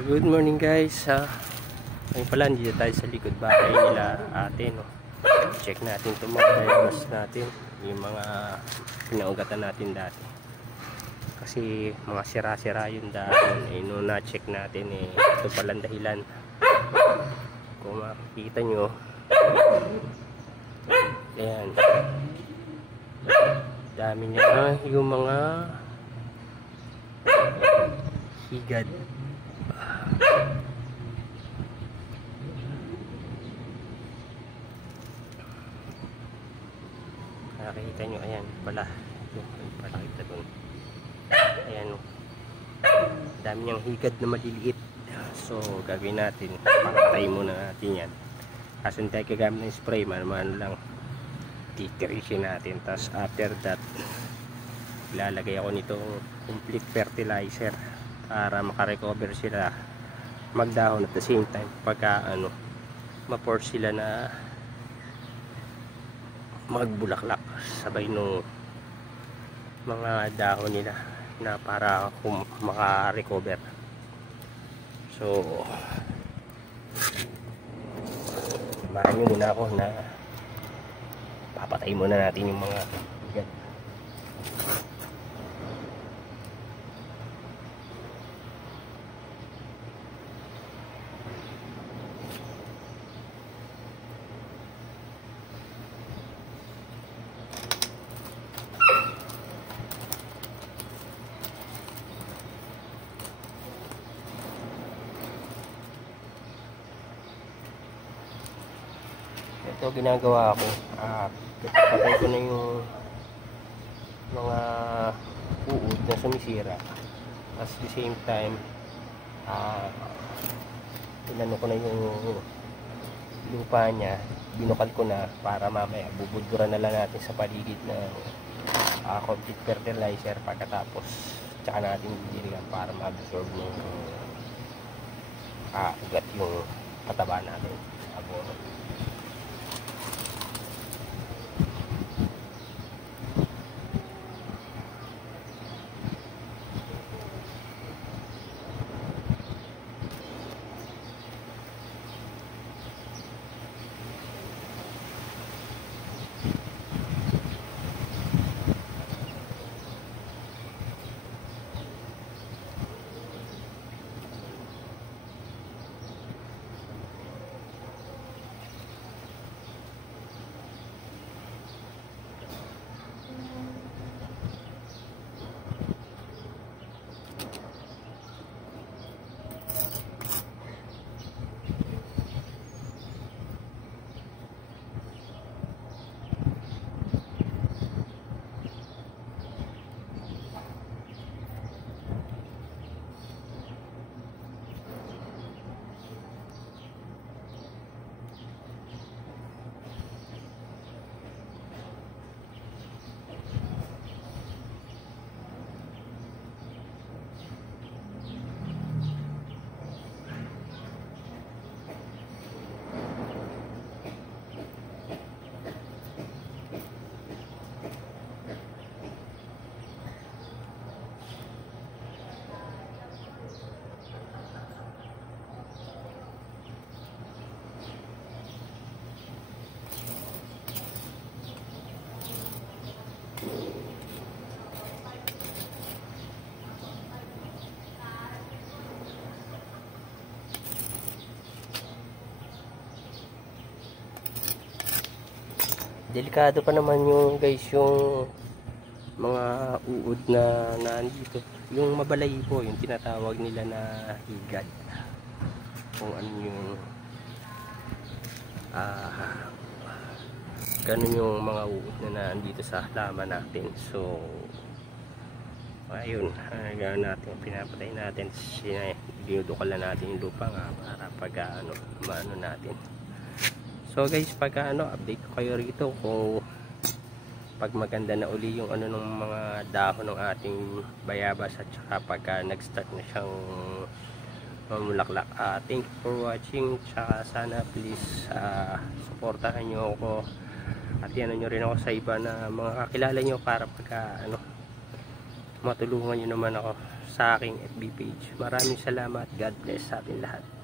Good morning guys. Ngayon pala dito tayo sa likod bahay nila ate, no? Check natin itong mga bayabas natin, yung mga pinaugatan natin dati. Kasi mga sira-sira yung dahon. Nung na-check natin ito palang dahilan. Kung makikita nyo, ayan, dami niya yung mga higad. Nakikita nyo, ayan pala yung kita dun, ayan, dami niyang higad na maliliit. So gagawin natin, pakatay muna natin yan kasi hindi tayo gagamit ng spray, man lang titirisin natin. Tapos after that, ilalagay ako nitong complete fertilizer para makarecover sila magdahon at the same time pagka ma-force sila na magbulaklak sabay nung mga dahon nila na para makarecover. So samahan nyo muna ako na papatay muna natin yung mga higad. Ito ginagawa ko, patay ko na yung mga uod na sumisira. At the same time, inano ko na yung lupa niya, binukal ko na para mamaya bubudguran na lang natin sa paligid ng complete fertilizer. Pagkatapos tsaka natin diligan para ma-absorb ng ugat yung pataba natin sa abono. Delikado pa naman yung guys, yung mga uod na nandito, yung mabalahibo, yung tinatawag nila na higad, kung ano yung ganun yung mga uod na nandito sa halaman natin. So ayun, gano'n natin, pinapatay natin, dinudukal na natin yung lupa nga para pag maano natin. So guys, pagka update ko kayo rito kung pag maganda na uli yung ng mga dahon ng ating bayabas at saka pagka nag-start na siyang mamulaklak. Thank you for watching, tsaka sana please suportahan nyo ako at yan nyo rin ako sa iba na mga kakilala nyo para pagka matulungan nyo naman ako sa aking FB page. Maraming salamat. God bless sa atin lahat.